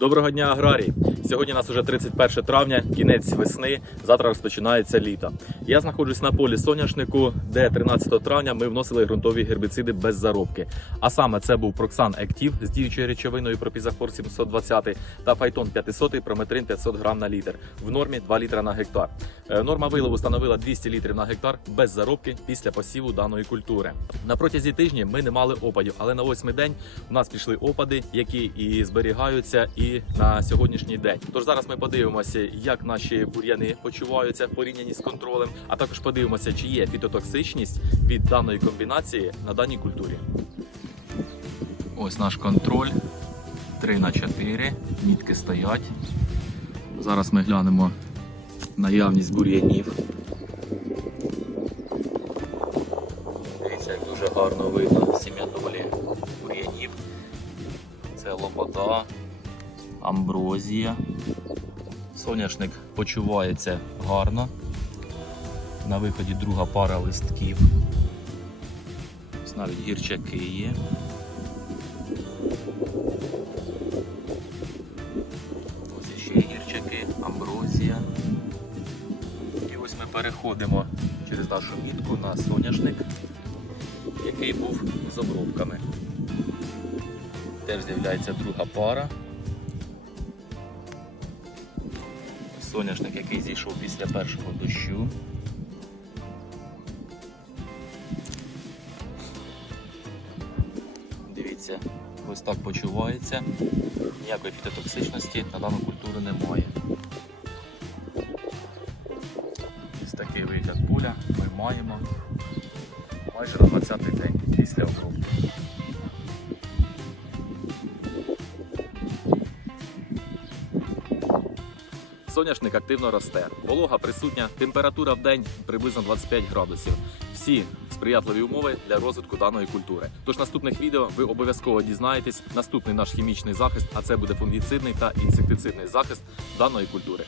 Доброго дня, аграрії! Сьогодні у нас вже 31 травня, кінець весни. Завтра розпочинається літо. Я знаходжусь на полі соняшнику, де 13 травня ми вносили ґрунтові гербіциди без заробки. А саме це був Проксан Ектів з діючою речовиною Пропізахор 720 та Файтон 500 Прометрин 500 грам на літр в нормі 2 літра на гектар. Е, Норма вилову становила 200 літрів на гектар без заробки після посіву даної культури. На протязі тижня ми не мали опадів, але на восьмий день у нас пішли опади, які і зберігаються і на сьогоднішній день. Тож зараз ми подивимося, як наші бур'яни почуваються порівняні з контролем, а також подивимося, чи є фітотоксичність від даної комбінації на даній культурі. Ось наш контроль 3 на 4 мітки стоять. Зараз ми глянемо наявність бур'янів. Дивіться, як дуже гарно видно сім'ядолі бур'янів. Це лопота, амброзія. Соняшник почувається гарно. На виході друга пара листків. Навіть гірчаки є. Переходимо через нашу мітку на соняшник, який був з обробками. Теж з'являється друга пара. Соняшник, який зійшов після першого дощу. Дивіться, ось так почувається. Ніякої фітотоксичності на дану культуру немає. Вигляд поля ми маємо майже на 20-й день після обробки. Соняшник активно росте, волога присутня, температура в день приблизно 25 градусів. Всі сприятливі умови для розвитку даної культури. Тож наступних відео ви обов'язково дізнаєтесь наступний наш хімічний захист, а це буде фунгіцидний та інсектицидний захист даної культури.